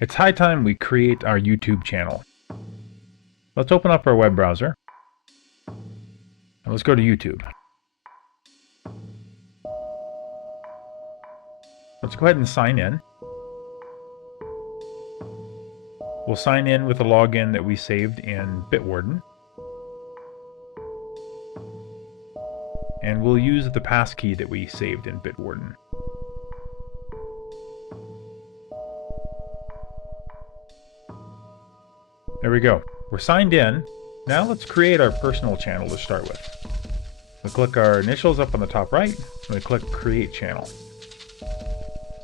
It's high time we create our YouTube channel. Let's open up our web browser and let's go to YouTube. Let's go ahead and sign in. We'll sign in with a login that we saved in Bitwarden. And we'll use the passkey that we saved in Bitwarden. There we go. We're signed in. Now let's create our personal channel to start with. We'll click our initials up on the top right, and we click Create Channel.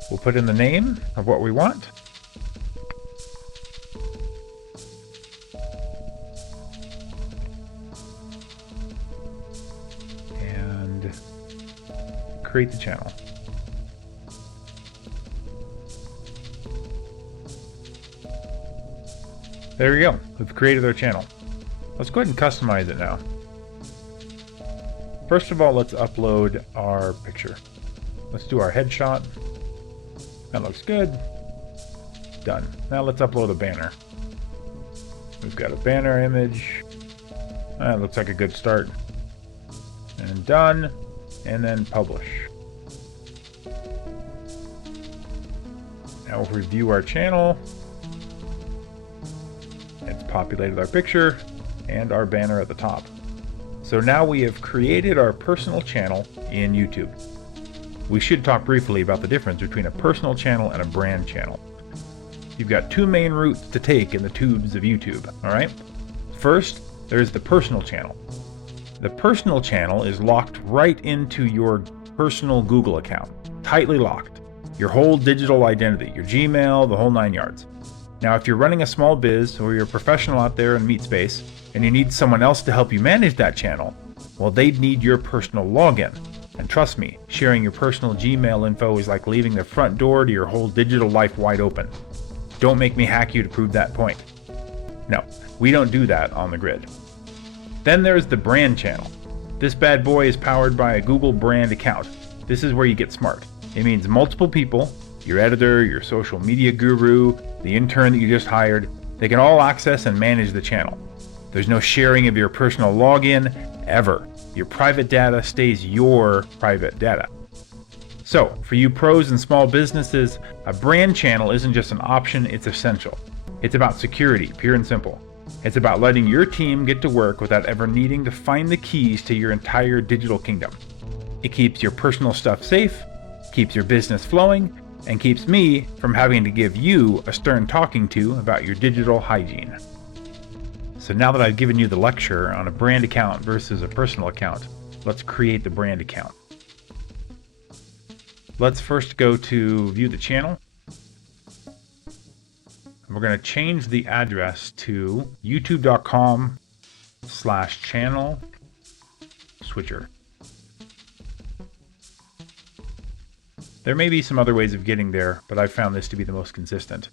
We'll put in the name of what we want. And create the channel. There we go. We've created our channel. Let's go ahead and customize it now. First of all, let's upload our picture. Let's do our headshot. That looks good. Done. Now let's upload a banner. We've got a banner image. That looks like a good start. And done. And then publish. Now we'll review our channel. It's populated our picture and our banner at the top. So now we have created our personal channel in YouTube. We should talk briefly about the difference between a personal channel and a brand channel. You've got two main routes to take in the tubes of YouTube, all right? First, there's the personal channel. The personal channel is locked right into your personal Google account, tightly locked. Your whole digital identity, your Gmail, the whole 9 yards. Now, if you're running a small biz or you're a professional out there in meat space and you need someone else to help you manage that channel, well, they'd need your personal login. And trust me, sharing your personal Gmail info is like leaving the front door to your whole digital life wide open. Don't make me hack you to prove that point. No, we don't do that on the grid. Then there's the brand channel. This bad boy is powered by a Google brand account. This is where you get smart. It means multiple people, your editor, your social media guru, the intern that you just hired, they can all access and manage the channel. There's no sharing of your personal login, ever. Your private data stays your private data. So, for you pros and small businesses, a brand channel isn't just an option, it's essential. It's about security, pure and simple. It's about letting your team get to work without ever needing to find the keys to your entire digital kingdom. It keeps your personal stuff safe, keeps your business flowing, and keeps me from having to give you a stern talking to about your digital hygiene. So now that I've given you the lecture on a brand account versus a personal account, let's create the brand account. Let's first go to view the channel. We're going to change the address to youtube.com/channel switcher. There may be some other ways of getting there, but I've found this to be the most consistent.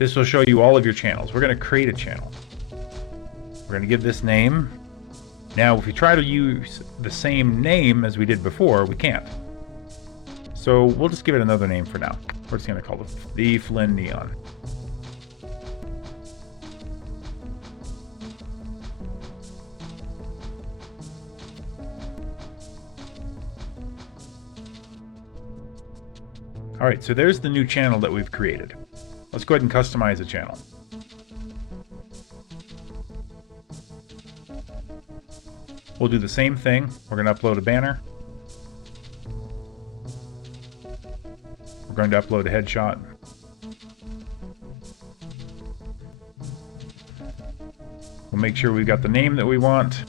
This will show you all of your channels. We're going to create a channel. We're going to give this name. Now, if we try to use the same name as we did before, we can't. So we'll just give it another name for now. We're just going to call it the Flynn Neon. All right, so there's the new channel that we've created. Let's go ahead and customize the channel. We'll do the same thing. We're going to upload a banner. We're going to upload a headshot. We'll make sure we've got the name that we want.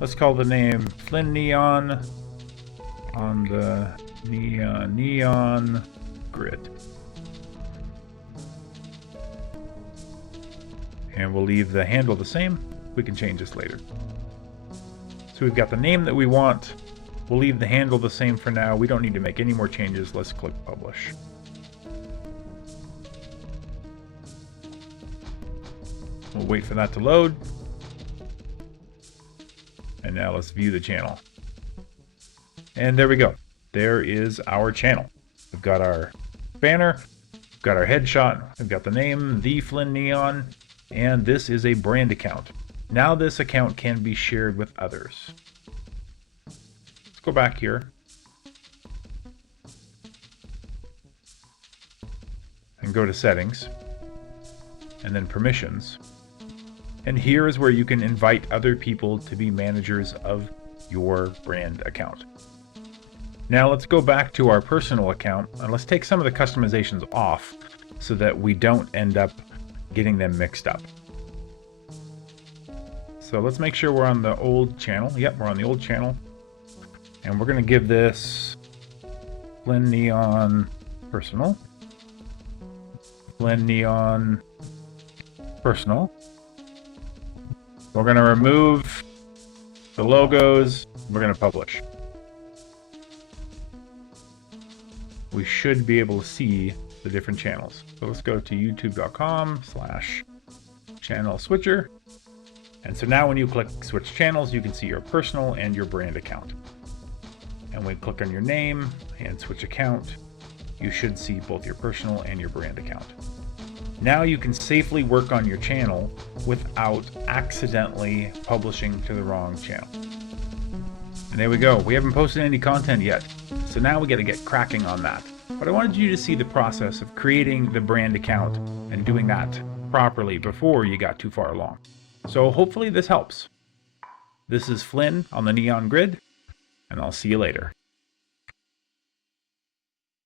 Let's call the name Flynn Neon on the Neon grid. And we'll leave the handle the same. We can change this later. So we've got the name that we want. We'll leave the handle the same for now. We don't need to make any more changes. Let's click publish. We'll wait for that to load. And now let's view the channel. And there we go. There is our channel. We've got our banner, We've got our headshot, we've got the name, the Flynn Neon, and this is a brand account. Now this account can be shared with others. Let's go back here. And go to settings. And then permissions. And here is where you can invite other people to be managers of your brand account. Now let's go back to our personal account and let's take some of the customizations off so that we don't end up getting them mixed up. So let's make sure we're on the old channel. Yep, we're on the old channel. And we're going to give this Flynn Neon personal. Flynn Neon personal. We're going to remove the logos. We're going to publish. We should be able to see the different channels. So let's go to youtube.com/channel switcher. And so now when you click switch channels, you can see your personal and your brand account. And when you click on your name and switch account, you should see both your personal and your brand account. Now you can safely work on your channel without accidentally publishing to the wrong channel. And there we go. We haven't posted any content yet. So now we got to get cracking on that. But I wanted you to see the process of creating the brand account and doing that properly before you got too far along. So hopefully this helps. This is Flynn on the Neon Grid, and I'll see you later.